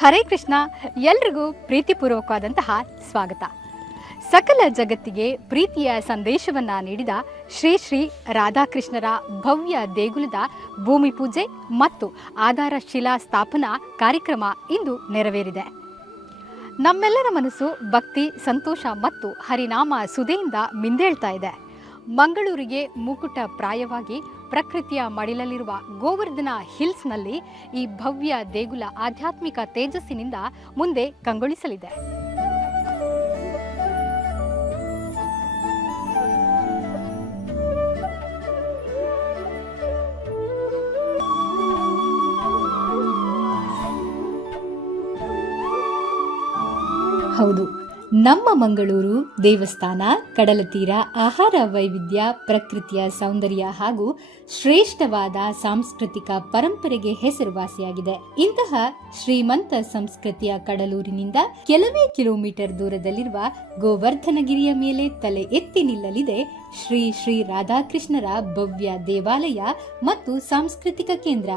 ಹರೇ ಕೃಷ್ಣ. ಎಲ್ರಿಗೂ ಪ್ರೀತಿಪೂರ್ವಕವಾದಂತಹ ಸ್ವಾಗತ. ಸಕಲ ಜಗತ್ತಿಗೆ ಪ್ರೀತಿಯ ಸಂದೇಶವನ್ನ ನೀಡಿದ ಶ್ರೀ ಶ್ರೀ ರಾಧಾಕೃಷ್ಣರ ಭವ್ಯ ದೇಗುಲದ ಭೂಮಿ ಪೂಜೆ ಮತ್ತು ಆಧಾರ ಶಿಲಾ ಸ್ಥಾಪನಾ ಕಾರ್ಯಕ್ರಮ ಇಂದು ನೆರವೇರಿದೆ. ನಮ್ಮೆಲ್ಲರ ಮನಸ್ಸು ಭಕ್ತಿ, ಸಂತೋಷ ಮತ್ತು ಹರಿನಾಮ ಸುಧೆಯಿಂದ ಮಿಂದೇಳ್ತಾ ಇದೆ. ಮಂಗಳೂರಿಗೆ ಮುಕುಟ ಪ್ರಾಯವಾಗಿ ಪ್ರಕೃತಿಯ ಮಡಿಲಲ್ಲಿರುವ ಗೋವರ್ಧನ ಹಿಲ್ಸ್ನಲ್ಲಿ ಈ ಭವ್ಯ ದೇಗುಲ ಆಧ್ಯಾತ್ಮಿಕ ತೇಜಸ್ಸಿನಿಂದ ಮುಂದೆ ಕಂಗೊಳಿಸಲಿದೆ. ಹೌದು, ನಮ್ಮ ಮಂಗಳೂರು ದೇವಸ್ಥಾನ, ಕಡಲ ತೀರ, ಆಹಾರ ವೈವಿಧ್ಯ, ಪ್ರಕೃತಿಯ ಸೌಂದರ್ಯ ಹಾಗೂ ಶ್ರೇಷ್ಠವಾದ ಸಾಂಸ್ಕೃತಿಕ ಪರಂಪರೆಗೆ ಹೆಸರುವಾಸಿಯಾಗಿದೆ. ಇಂತಹ ಶ್ರೀಮಂತ ಸಂಸ್ಕೃತಿಯ ಕಡಲೂರಿನಿಂದ ಕೆಲವೇ ಕಿಲೋಮೀಟರ್ ದೂರದಲ್ಲಿರುವ ಗೋವರ್ಧನಗಿರಿಯ ಮೇಲೆ ತಲೆ ಎತ್ತಿ ನಿಲ್ಲಲಿದೆ ಶ್ರೀ ಶ್ರೀ ರಾಧಾಕೃಷ್ಣರ ಭವ್ಯ ದೇವಾಲಯ ಮತ್ತು ಸಾಂಸ್ಕೃತಿಕ ಕೇಂದ್ರ.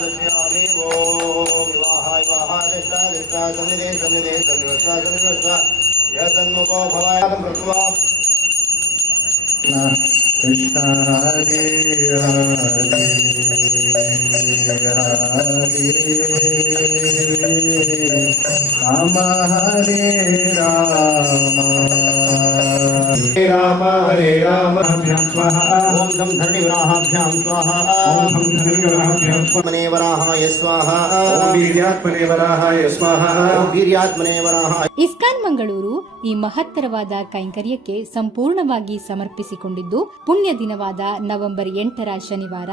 दर्शयामि ओम विवाहाय विवाहादिष्टा दिष्टा सन्निधे सन्निधे सन्निवस्वा सन्निवस्वा यः सन्मुखो भवायं कृत्वा कृष्ण हरे हरे हरे राम हरे राम राम हरे राम स्वाहा ओम धम धरणी वराहाभ्यां स्वाहा ओम धम धरणी वराहाभ्यां स्वाहा वराहाय स्वाहा ओम वीर्यात्मने वराहाय स्वाहा ओम वीर्यात्मने वराहाय. ಇಸ್ಕಾನ್ ಮಂಗಳೂರು ಈ ಮಹತ್ತರವಾದ ಕೈಂಕರ್ಯಕ್ಕೆ ಸಂಪೂರ್ಣವಾಗಿ ಸಮರ್ಪಿಸಿಕೊಂಡಿದ್ದು, ಪುಣ್ಯ ದಿನವಾದ ನವೆಂಬರ್ 8ರ ಶನಿವಾರ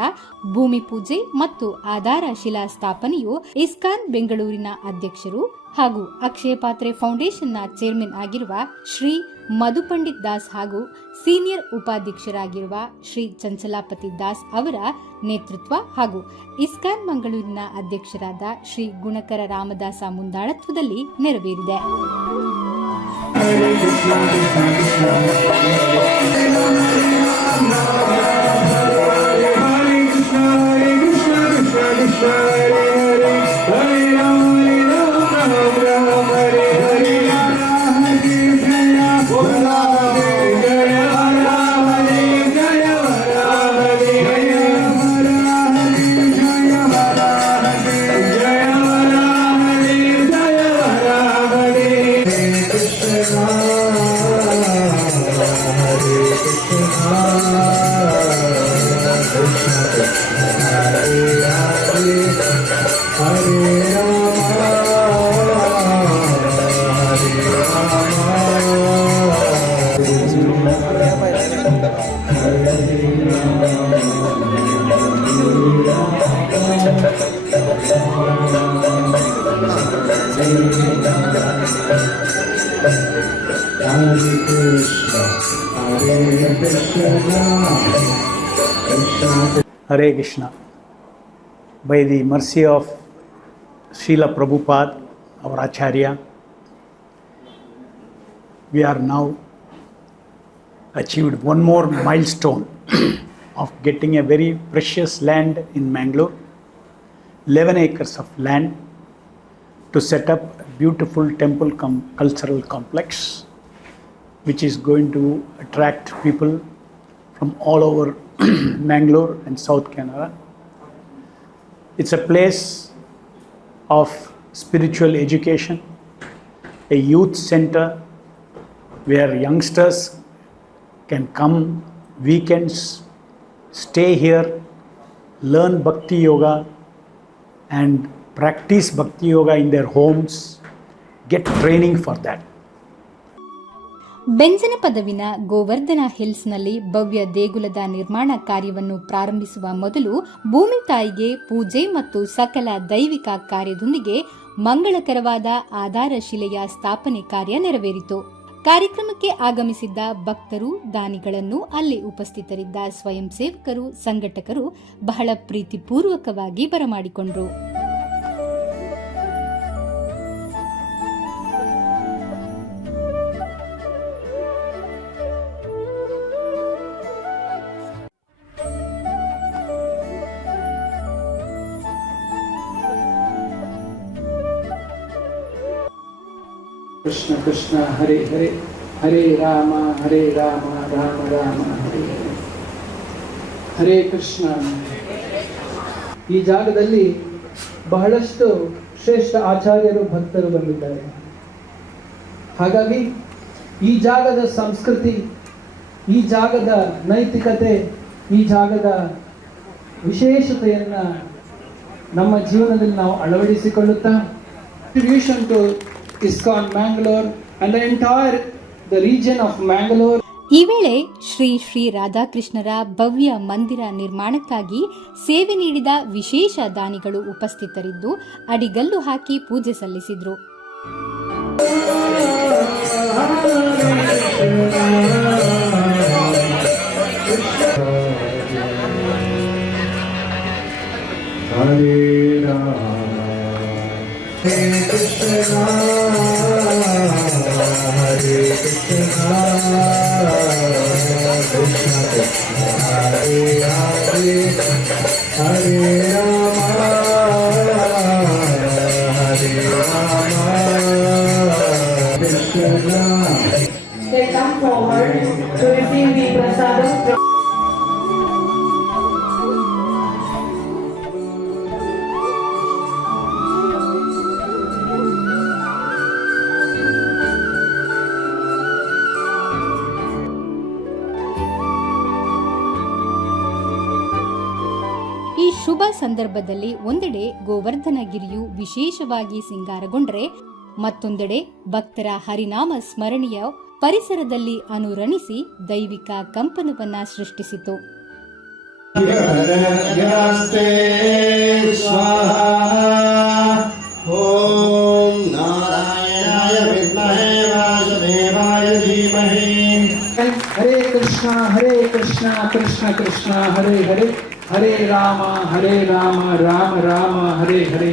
ಭೂಮಿ ಪೂಜೆ ಮತ್ತು ಆಧಾರ ಶಿಲಾ ಸ್ಥಾಪನೆಯು ಇಸ್ಕಾನ್ ಬೆಂಗಳೂರಿನ ಅಧ್ಯಕ್ಷರು ಹಾಗೂ ಅಕ್ಷಯ ಪಾತ್ರೆ ಫೌಂಡೇಶನ್ನ ಚೇರ್ಮನ್ ಆಗಿರುವ ಶ್ರೀ ಮಧು ಪಂಡಿತ್ ದಾಸ್ ಹಾಗೂ ಸೀನಿಯರ್ ಉಪಾಧ್ಯಕ್ಷರಾಗಿರುವ ಶ್ರೀ ಚಂಚಲಾಪತಿ ದಾಸ್ ಅವರ ನೇತೃತ್ವ ಹಾಗೂ ಇಸ್ಕಾನ್ ಮಂಗಳೂರಿನ ಅಧ್ಯಕ್ಷರಾದ Shri ಗುಣಕರ Ramadasa ಮುಂದಾಳತ್ವದಲ್ಲಿ ನೆರವೇರಿದೆ. Hare Krishna. By the mercy of Srila Prabhupada, our Acharya, we are now achieved one more milestone of getting a very precious land in Mangalore, 11 acres of land to set up a beautiful temple cultural complex which is going to attract people from all over Mangalore and South Canara. It's a place of spiritual education, a youth center where youngsters can come weekends, stay here, learn Bhakti Yoga and practice Bhakti Yoga in their homes, get training for that. ಬೆಂಜನ ಪದವಿನ Govardhana ಹಿಲ್ಸ್ನಲ್ಲಿ ಭವ್ಯ ದೇಗುಲದ ನಿರ್ಮಾಣ ಕಾರ್ಯವನ್ನು ಪ್ರಾರಂಭಿಸುವ ಮೊದಲು ಭೂಮಿ ತಾಯಿಗೆ ಪೂಜೆ ಮತ್ತು ಸಕಲ ದೈವಿಕ ಕಾರ್ಯದೊಂದಿಗೆ ಮಂಗಳಕರವಾದ ಆಧಾರ ಶಿಲೆಯ ಸ್ಥಾಪನೆ ಕಾರ್ಯ ನೆರವೇರಿತು. ಕಾರ್ಯಕ್ರಮಕ್ಕೆ ಆಗಮಿಸಿದ್ದ ಭಕ್ತರು, ದಾನಿಗಳನ್ನು, ಅಲ್ಲಿ ಉಪಸ್ಥಿತರಿದ್ದ ಸ್ವಯಂ ಸೇವಕರು, ಸಂಘಟಕರು ಬಹಳ ಪ್ರೀತಿಪೂರ್ವಕವಾಗಿ ಬರಮಾಡಿಕೊಂಡರು. ಕೃಷ್ಣ ಕೃಷ್ಣ ಹರೇ ಹರೇ ಹರೇ ರಾಮ ರಾಮ ರಾಮ ಹರೇ ಹರೇ ಹರೇ ಕೃಷ್ಣ. ಈ ಜಾಗದಲ್ಲಿ ಬಹಳಷ್ಟು ಶ್ರೇಷ್ಠ ಆಚಾರ್ಯರು ಭಕ್ತರು ಬಂದಿದ್ದಾರೆ. ಹಾಗಾಗಿ ಈ ಜಾಗದ ಸಂಸ್ಕೃತಿ, ಈ ಜಾಗದ ನೈತಿಕತೆ, ಈ ಜಾಗದ ವಿಶೇಷತೆಯನ್ನು ನಮ್ಮ ಜೀವನದಲ್ಲಿ ನಾವು ಅಳವಡಿಸಿಕೊಳ್ಳುತ್ತಾ contribution to ISKCON Mangalore and the entire the region of Mangalore. ಈ ವೇಳೆ ಶ್ರೀ ಶ್ರೀ ರಾಧಾಕೃಷ್ಣರ ಭವ್ಯ ಮಂದಿರ ನಿರ್ಮಾಣಕ್ಕಾಗಿ ಸೇವೆ ನೀಡಿದ ವಿಶೇಷ ದಾನಿಗಳು ಉಪಸ್ಥಿತರಿದ್ದು ಅಡಿಗಲ್ಲು ಹಾಕಿ ಪೂಜೆ ಸಲ್ಲಿಸಿದ್ರು. ಹರೇ ರಾಮ ಹರೇ ಕೃಷ್ಣ ಹರೇ ಕೃಷ್ಣ ಕೃಷ್ಣ ಕೃಷ್ಣ ಹರೇ ಹರೇ ಹರೇ ರಾಮ ಹರೇ Rama Krishna. They come forward to receive the prasadam. ಈ ಶುಭ ಸಂದರ್ಭದಲ್ಲಿ ಒಂದೆಡೆ ಗೋವರ್ಧನಗಿರಿಯು ವಿಶೇಷವಾಗಿ ಸಿಂಗಾರಗೊಂಡರೆ ಮತ್ತೊಂದೆಡೆ ಭಕ್ತರ ಹರಿನಾಮ ಸ್ಮರಣೆಯ ಪರಿಸರದಲ್ಲಿ ಅನುರಣಿಸಿ ದೈವಿಕ ಕಂಪನವನ್ನ ಸೃಷ್ಟಿಸಿತು. ಓಂ ನಾರಾಯಣಾಯ ವಿದ್ಮಹೇ ವಾಸುದೇವಾಯ ಧೀಮಹಿ. ಹರೇ ಕೃಷ್ಣ ಕೃಷ್ಣ ಕೃಷ್ಣ ಹರೇ ಹರೇ ಹರೇ ರಾಮ ರಾಮ ರಾಮ ಹರೇ ಹರೇ.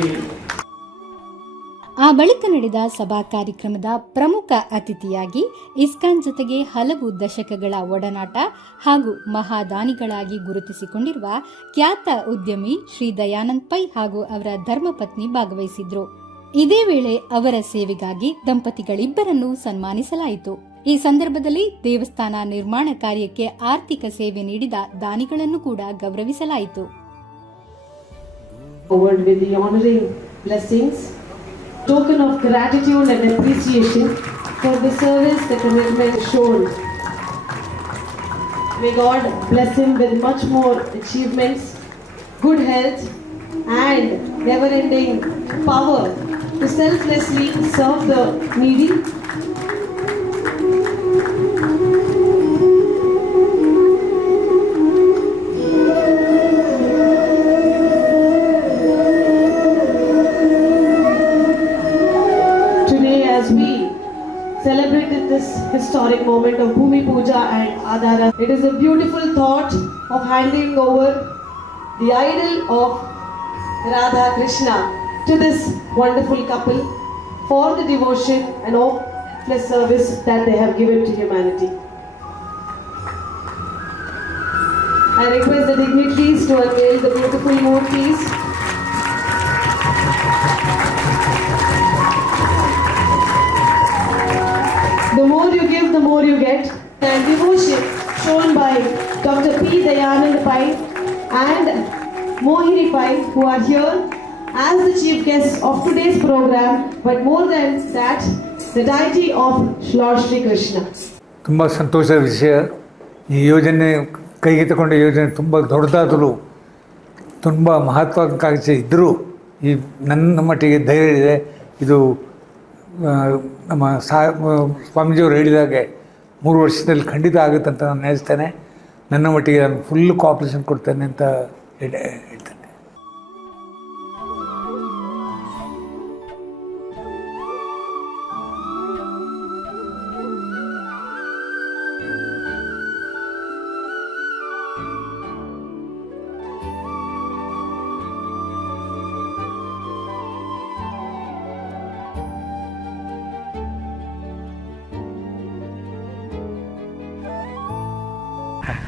ಆ ಬಳಿಕ ನಡೆದ ಸಭಾ ಕಾರ್ಯಕ್ರಮದ ಪ್ರಮುಖ ಅತಿಥಿಯಾಗಿ ಇಸ್ಕಾನ್ ಜೊತೆಗೆ ಹಲವು ದಶಕಗಳ ಒಡನಾಟ ಹಾಗೂ ಮಹಾದಾನಿಗಳಾಗಿ ಗುರುತಿಸಿಕೊಂಡಿರುವ ಖ್ಯಾತ ಉದ್ಯಮಿ ಶ್ರೀ ದಯಾನಂದ್ ಪೈ ಹಾಗೂ ಅವರ ಧರ್ಮಪತ್ನಿ ಭಾಗವಹಿಸಿದ್ರು. ಇದೇ ವೇಳೆ ಅವರ ಸೇವೆಗಾಗಿ ದಂಪತಿಗಳಿಬ್ಬರನ್ನು ಸನ್ಮಾನಿಸಲಾಯಿತು. ಈ ಸಂದರ್ಭದಲ್ಲಿ ದೇವಸ್ಥಾನ ನಿರ್ಮಾಣ ಕಾರ್ಯಕ್ಕೆ ಆರ್ಥಿಕ ಸೇವೆ ನೀಡಿದ ದಾನಿಗಳನ್ನು ಕೂಡ ಗೌರವಿಸಲಾಯಿತು. Forward with the honoring blessings, token of gratitude and appreciation for the service, the commitment shown. May God bless him with much more achievements, good health and never-ending power to selflessly serve the needy. Celebrated this historic moment of Bhumi Puja and Adara. It is a beautiful thought of handing over the idol of Radha Krishna to this wonderful couple for the devotion and all service that they have given to humanity. I request the dignitaries to unveil the beautiful murtis. The more you give, the more you get. And devotion shown by Dr. P. Dayanand Pai and Mohini Pai, who are here as the chief guests of today's program, but more than that, the deity of Lord Shri Krishna. ತುಂಬ ಸಂತೋಷದ ವಿಷಯ. ಈ ಯೋಜನೆ ಕೈಗೆ ತಗೊಂಡ ಯೋಜನೆ ತುಂಬ ದೊಡ್ಡದಾದರೂ ತುಂಬ ಮಹತ್ವಾಕಾಂಕ್ಷೆ ಇದ್ದರೂ ಈ ನನ್ನ ಮಟ್ಟಿಗೆ ಧೈರ್ಯ ಇದೆ. ಇದು ನಮ್ಮ ಸ್ವಾಮೀಜಿಯವರು ಹೇಳಿದಾಗೆ 3 ವರ್ಷದಲ್ಲಿ ಖಂಡಿತ ಆಗುತ್ತೆ ಅಂತ ನಾನು ನೆನೆಸ್ತೇನೆ. ನನ್ನ ಮಟ್ಟಿಗೆ ನಾನು ಫುಲ್ ಕೋಆಪ್ರೇಷನ್ ಕೊಡ್ತೇನೆ ಅಂತ ಹೇಳ್ತೇನೆ.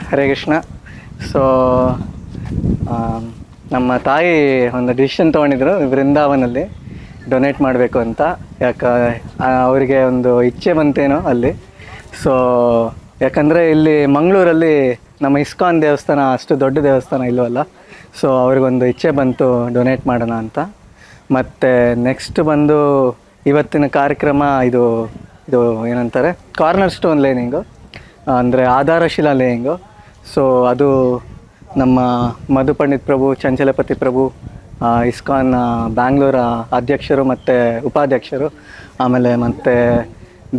ಹರೇ ಕೃಷ್ಣ. ಸೊ ನಮ್ಮ ತಾಯಿ ಒಂದು ಡಿಸಿಷನ್ ತೊಗೊಂಡಿದ್ರು ವೃಂದಾವನಲ್ಲಿ. ಡೊನೇಟ್ ಮಾಡಬೇಕು ಅಂತ. ಅವರಿಗೆ ಒಂದು ಇಚ್ಛೆ ಬಂತೇನೋ ಅಲ್ಲಿ. ಸೊ ಯಾಕಂದರೆ ಇಲ್ಲಿ ಮಂಗಳೂರಲ್ಲಿ ನಮ್ಮ ಇಸ್ಕಾನ್ ದೇವಸ್ಥಾನ ಅಷ್ಟು ದೊಡ್ಡ ದೇವಸ್ಥಾನ ಇಲ್ವಲ್ಲ, ಸೊ ಅವ್ರಿಗೊಂದು ಇಚ್ಛೆ ಬಂತು ಡೊನೇಟ್ ಮಾಡೋಣ ಅಂತ. ಮತ್ತು ನೆಕ್ಸ್ಟ್ ಬಂದು ಇವತ್ತಿನ ಕಾರ್ಯಕ್ರಮ ಇದು ಏನಂತಾರೆ, ಕಾರ್ನರ್ ಸ್ಟೋನ್ ಲೇಯಿಂಗು, ಅಂದರೆ ಆಧಾರಶಿಲಾ ಲೇಯಿಂಗು. ಸೊ ಅದು ನಮ್ಮ ಮಧು ಪಂಡಿತ್ ಪ್ರಭು, ಚಂಚಲಪತಿ ಪ್ರಭು, ಇಸ್ಕಾನ್ ಬ್ಯಾಂಗ್ಳೂರ ಅಧ್ಯಕ್ಷರು ಮತ್ತು ಉಪಾಧ್ಯಕ್ಷರು, ಆಮೇಲೆ ಮತ್ತು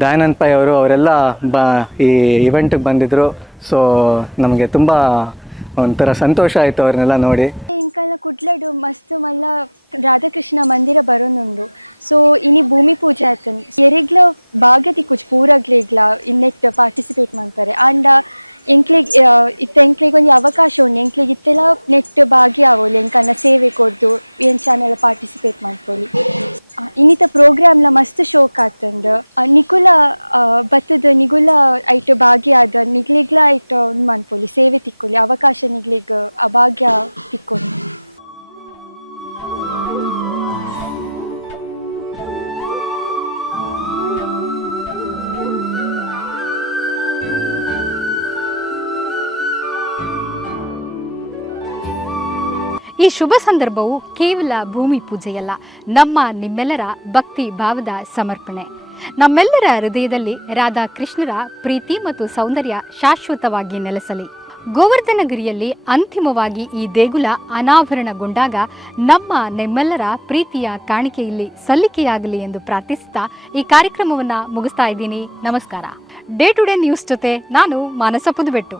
ದಯಾನಂದ್ ಪೈ ಅವರೆಲ್ಲ ಈ ಇವೆಂಟಿಗೆ ಬಂದಿದ್ದರು. ಸೊ ನಮಗೆ ತುಂಬ ಒಂಥರ ಸಂತೋಷ ಆಯಿತು ಅವ್ರನ್ನೆಲ್ಲ ನೋಡಿ. ಇಂಕಲ್ನ ಕುಡ್ಲಡು ಮಸ್ತ್ ಮಲ್ಲ ರಾಧಾಕೃಷ್ಣ ಮಂದಿರ ಬರೋನುಂಡು. ಸೊ ಇನಿ ಭೂಮಿ ಪೂಜೆ ಆಯ್ತನ್ ಎರಿಗ್ಲ ಭಾಗ್ಯ ತಿಕ್ಕುಜ್ ಪೂರಗ್ಲಿಗ್ಲ ಇನ್ನೆಟ್ ಪಾರ್ಟಿಸಿಪೇಟ್ ಮಾಡ್ತಾರೆ. ಆಂಡ ಎಂಕ್ಲಿಗೆ ಒಂದು ಅವಕಾಶ ಉಂಡು, ಎಂಕ್ಲಿಗೆ ಇತ್ತೆಲ್ಲ ನೆಟ್ ಭಾಗ್ಯ ಆಗೋಲಿ, ಎಂಕನ್ನ ಸೇವೆ ಕೊಡ್ದು ಏನು ಚಾನೆಲ್ ಪಾರ್ಟಿಸಿಪೇಟ್ ಮಾಡ್ಕೊಳ್ಳಿ. ಇನ್ನಿತ ಪ್ರೋಗ್ರಾಮ್ಲ ಮಸ್ತ್ ಶೋಕ್ ಆತಂಡು. ನಿಕುಲ ಬತ್ತದ ನಿಗುಲ ಐಟ್ ಭಾಗ್ಯ ಆದ ನಿಗ್ಲಿಗ್ಲ ಐಟ್ ಒಂದು ಮಾಡ್ಕೊಳ್ಳಿ, ಸೇವೆ ತಿಕ್ಕೊಳ್ಳಿ, ಅವಕಾಶ ನಿಗ್ಲಿಗೆ ಆ ಭಾಗ್ಯ ತಿಕ್ಕೊಳ್ಳಿ. ಈ ಶುಭ ಸಂದರ್ಭವು ಕೇವಲ ಭೂಮಿ ಪೂಜೆಯಲ್ಲ, ನಮ್ಮ ನಿಮ್ಮೆಲ್ಲರ ಭಕ್ತಿ ಭಾವದ ಸಮರ್ಪಣೆ. ನಮ್ಮೆಲ್ಲರ ಹೃದಯದಲ್ಲಿ ರಾಧಾಕೃಷ್ಣರ ಪ್ರೀತಿ ಮತ್ತು ಸೌಂದರ್ಯ ಶಾಶ್ವತವಾಗಿ ನೆಲೆಸಲಿ. ಗೋವರ್ಧನಗಿರಿಯಲ್ಲಿ ಅಂತಿಮವಾಗಿ ಈ ದೇಗುಲ ಅನಾವರಣಗೊಂಡಾಗ ನಮ್ಮ ನಿಮ್ಮೆಲ್ಲರ ಪ್ರೀತಿಯ ಕಾಣಿಕೆ ಇಲ್ಲಿ ಸಲ್ಲಿಕೆಯಾಗಲಿ ಎಂದು ಪ್ರಾರ್ಥಿಸುತ್ತಾ ಈ ಕಾರ್ಯಕ್ರಮವನ್ನು ಮುಗಿಸ್ತಾ ಇದ್ದೀನಿ. ನಮಸ್ಕಾರ. ಡೇ ಟು ಡೇ ನ್ಯೂಸ್ ಜೊತೆ ನಾನು ಮಾನಸ ಪುದುಬೆಟ್ಟು.